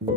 Hope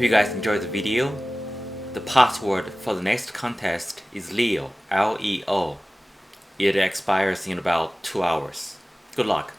you guys enjoyed the video. The password for the next contest is Leo, L-E-O. It expires in about 2 hours. Good luck.